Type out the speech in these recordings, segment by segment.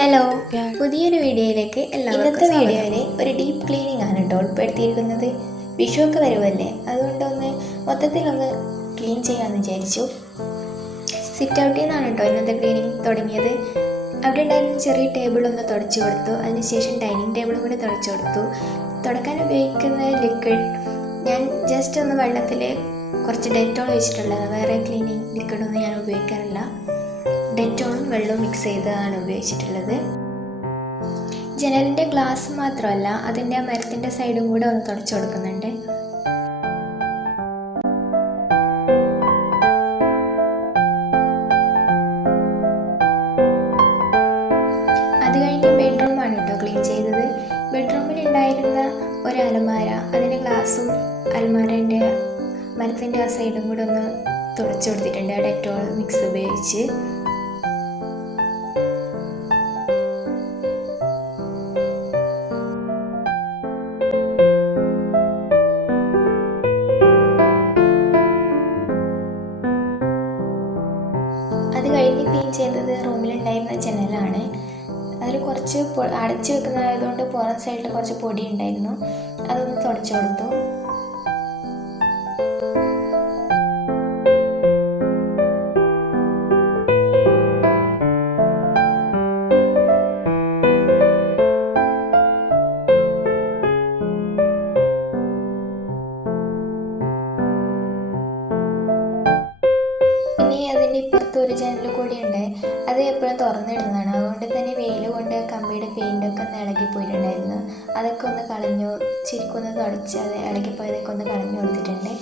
Hello, പുതിയൊരു വീഡിയോയിലേക്ക് ഇന്നത്തെ വീഡിയോയിൽ ഒരു ഡീപ്പ് ക്ലീനിങ് ആണ് കേട്ടോ ഉൾപ്പെടുത്തിയിരിക്കുന്നത്. വിഷുവൊക്കെ വരുമല്ലേ, അതുകൊണ്ടൊന്ന് മൊത്തത്തിലൊന്ന് ക്ലീൻ ചെയ്യാമെന്ന് വിചാരിച്ചു. സിറ്റ് ഔട്ടിൽ നിന്നാണ് കേട്ടോ ഇന്നത്തെ ക്ലീനിങ് തുടങ്ങിയത്. അവിടെ ഉണ്ടായിരുന്ന ചെറിയ ടേബിളൊന്ന് തുടച്ചു കൊടുത്തു. അതിനുശേഷം ഡൈനിങ് ടേബിളും കൂടി തുടച്ചു കൊടുത്തു. തുടക്കാൻ ഉപയോഗിക്കുന്ന ലിക്വിഡ് ഞാൻ ജസ്റ്റ് ഒന്ന് വെള്ളത്തിൽ കുറച്ച് ഡെറ്റോൾ ഒഴിച്ചിട്ടുള്ളത്, വേറെ ക്ലീനിങ് ലിക്വിഡൊന്നും ഞാൻ ഉപയോഗിക്കാറില്ല. ഡെറ്റോളും വെള്ളവും മിക്സ് ചെയ്താണ് ഉപയോഗിച്ചിട്ടുള്ളത്. ജനലിൻ്റെ ഗ്ലാസ് മാത്രമല്ല, അതിൻ്റെ മരത്തിൻ്റെ സൈഡും കൂടെ ഒന്ന് തുടച്ചു കൊടുക്കുന്നുണ്ട്. അത് കഴിഞ്ഞ് ബെഡ്റൂമാണ് കേട്ടോ ക്ലീൻ ചെയ്തത്. ബെഡ്റൂമിൽ ഉണ്ടായിരുന്ന ഒരു അലമാര, അതിൻ്റെ ഗ്ലാസും അലമാരൻ്റെ മരത്തിൻ്റെ ആ സൈഡും കൂടെ ഒന്ന് തുടച്ചു കൊടുത്തിട്ടുണ്ട് ഡെറ്റോൾ മിക്സ് ഉപയോഗിച്ച്. അത് കഴിഞ്ഞ് ക്ലീൻ ചെയ്തത് റൂമിലുണ്ടായിരുന്ന ജനലാണ്. അതിൽ കുറച്ച് അടച്ചു വെക്കുന്നതായതുകൊണ്ട് പുറം സൈഡിൽ കുറച്ച് പൊടി ഉണ്ടായിരുന്നു, അതൊന്ന് തുടച്ചു കൊടുത്തു. പിന്നെ അതിൻ്റെ ഇപ്പുറത്ത് ഒരു ജനൽ കൂടിയുണ്ട്, അത് എപ്പോഴും തുറന്നിടുന്നതാണ്. അതുകൊണ്ട് തന്നെ വെയിൽ കൊണ്ട് കമ്പിയുടെ പെയിൻ്റൊക്കെ ഒന്ന് ഇളകിപ്പോയിട്ടുണ്ടായിരുന്നു. അതൊക്കെ ഒന്ന് കളഞ്ഞു, ശരിക്കൊന്ന് തുടച്ച് അത് ഇളകിപ്പോയതൊക്കെ ഒന്ന് കളഞ്ഞു കൊടുത്തിട്ടുണ്ട്.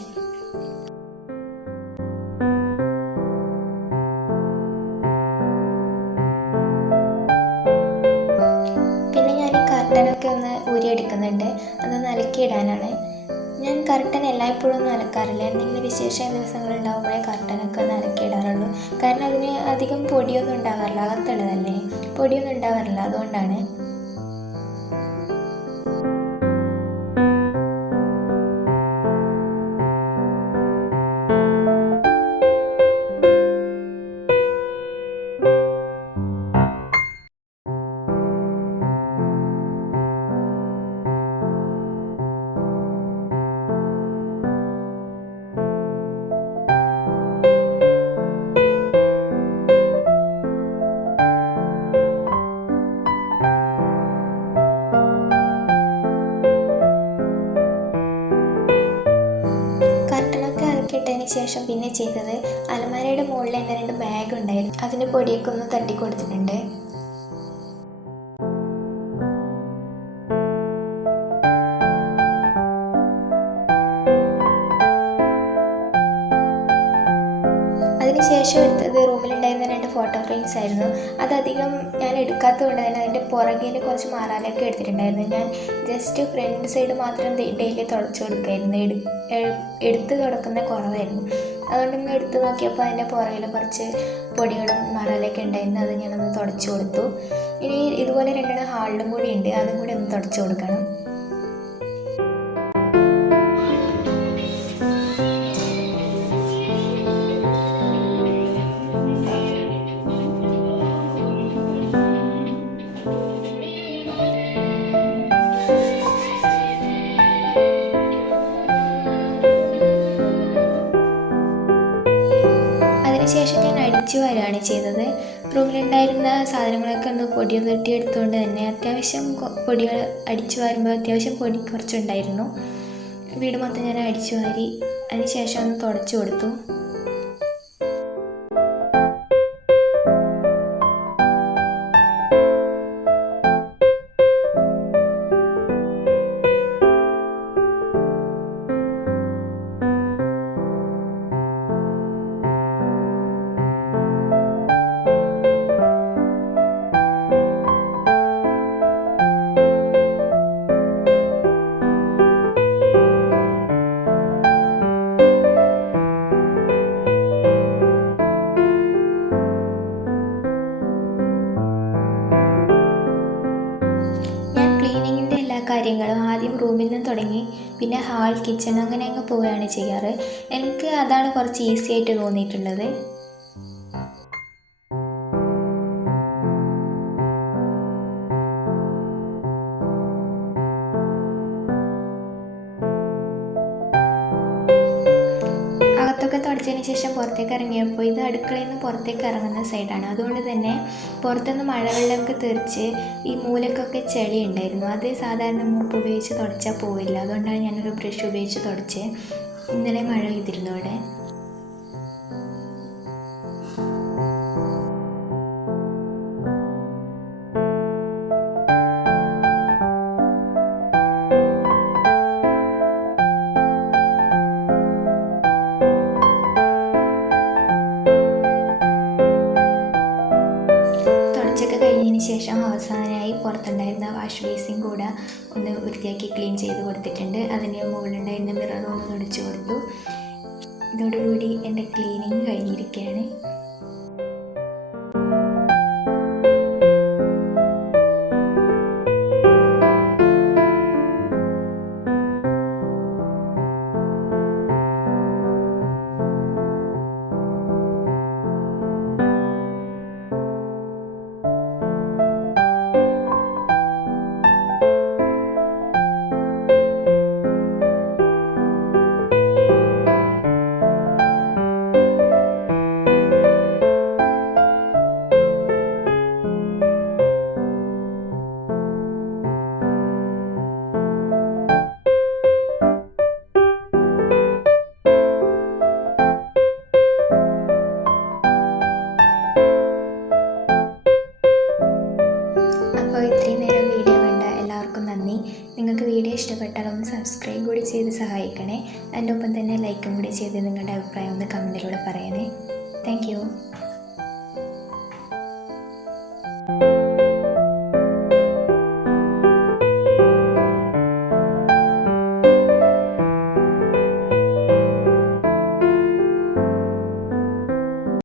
പിന്നെ ഞാൻ ഈ കർട്ടനൊക്കെ ഒന്ന് ഊരിയെടുക്കുന്നുണ്ട്, അതൊന്ന് അലക്കിയിടാനാണ്. ഞാൻ കർട്ടൻ എല്ലായ്പ്പോഴും ഒന്നും അലക്കാറില്ല. എന്തെങ്കിലും വിശേഷ ദിവസങ്ങളുണ്ടാകുമ്പോഴേ കർട്ടനൊക്കെ ഒന്ന് അലക്കിയിടാറുള്ളൂ. കാരണം അതിന് അധികം പൊടിയൊന്നും ഉണ്ടാകാറില്ല, അകത്തുള്ളതല്ലേ, പൊടിയൊന്നും ഉണ്ടാകാറില്ല, അതുകൊണ്ടാണ്. ഇട്ടതിന് ശേഷം പിന്നെ ചെയ്തത്, അലമാരയുടെ മുകളിൽ എൻ്റെ 2 ബാഗ് ഉണ്ടായിരുന്നു, അതിൻ്റെ പൊടിയൊക്കെ ഒന്ന് തട്ടി കൊടുത്തിട്ടുണ്ട്. അതിനുശേഷം എടുത്തത് റൂമിലുണ്ടായിരുന്ന 2 ഫോട്ടോ ഫ്രെയിംസ് ആയിരുന്നു. അതധികം ഞാൻ എടുക്കാത്തത് കൊണ്ട് തന്നെ അതിൻ്റെ പുറകിൽ കുറച്ച് മാറാലൊക്കെ എടുത്തിട്ടുണ്ടായിരുന്നു. ഞാൻ ജസ്റ്റ് ഫ്രണ്ട് സൈഡ് മാത്രം ഡെയിലി തുടച്ചു കൊടുക്കുമായിരുന്നു, എടുത്ത് തുടക്കുന്ന കുറവായിരുന്നു. അതുകൊണ്ടൊന്ന് എടുത്ത് നോക്കിയപ്പോൾ അതിൻ്റെ പുറകിൽ കുറച്ച് പൊടികളും മാറാലൊക്കെ ഉണ്ടായിരുന്നു, അത് ഞാനൊന്ന് തുടച്ചു കൊടുത്തു. ഇനി ഇതുപോലെ 2 ഹാളിലും കൂടി ഉണ്ട്, അതും കൂടി ഒന്ന് തുടച്ചു കൊടുക്കണം. അതിനുശേഷം ഞാൻ അടിച്ചു വാരുകയാണ് ചെയ്തത്. റൂമിലുണ്ടായിരുന്ന സാധനങ്ങളൊക്കെ ഒന്ന് പൊടിയൊന്ന് തട്ടിയെടുത്തുകൊണ്ട് തന്നെ അത്യാവശ്യം പൊടികൾ അടിച്ചു വാരുമ്പോൾ അത്യാവശ്യം പൊടി കുറച്ചുണ്ടായിരുന്നു. വീട് മൊത്തം ഞാൻ അടിച്ചു വാരി അതിനുശേഷം ഒന്ന് തുടച്ചു കൊടുത്തു. കാര്യങ്ങളും ആദ്യം റൂമിൽ നിന്ന് തുടങ്ങി പിന്നെ ഹാൾ, കിച്ചൺ അങ്ങനെ അങ്ങ് പോവുകയാണ് ചെയ്യാറ്. എനിക്ക് അതാണ് കുറച്ച് ഈസി ആയിട്ട് തോന്നിയിട്ടുള്ളത്. തുടച്ചതിന് ശേഷം പുറത്തേക്ക് ഇറങ്ങിയപ്പോൾ ഇത് അടുക്കളയിൽ നിന്ന് പുറത്തേക്ക് ഇറങ്ങുന്ന സൈഡാണ്. അതുകൊണ്ട് തന്നെ പുറത്തുനിന്ന് മഴവെള്ളമൊക്കെ തെറിച്ച് ഈ മൂലക്കൊക്കെ ചെളി ഉണ്ടായിരുന്നു. അത് സാധാരണ മോപ്പ് ഉപയോഗിച്ച് തുടച്ചാൽ പോവില്ല. അതുകൊണ്ടാണ് ഞാനൊരു ബ്രഷ് ഉപയോഗിച്ച് തുടച്ചത്. ഇന്നലെ മഴ പെയ്തിരുന്നു അവിടെ. തുടച്ചൊക്കെ കഴിഞ്ഞതിന് ശേഷം അവസാനമായി പുറത്തുണ്ടായിരുന്ന വാഷ് ബേസിൻ കൂടെ ഒന്ന് വൃത്തിയാക്കി ക്ലീൻ ചെയ്ത് കൊടുത്തിട്ടുണ്ട്. അതിന് മുകളിലുണ്ടായിരുന്ന മിറർ ഒന്ന് തുടച്ചു കൊടുത്തു. ഇതോടുകൂടി എൻ്റെ ക്ലീനിങ് കഴിഞ്ഞിരിക്കുകയാണ്. അപ്പോൾ ഇത്രയും നേരം വീഡിയോ കണ്ട എല്ലാവർക്കും നന്ദി. നിങ്ങൾക്ക് വീഡിയോ ഇഷ്ടപ്പെട്ടാൽ ഒന്ന് സബ്സ്ക്രൈബ് കൂടി ചെയ്ത് സഹായിക്കണേ. അതിൻ്റെ ഒപ്പം തന്നെ ലൈക്കും കൂടി ചെയ്ത് നിങ്ങളുടെ അഭിപ്രായം ഒന്ന് കമൻറ്റിലൂടെ പറയണേ. Thank you.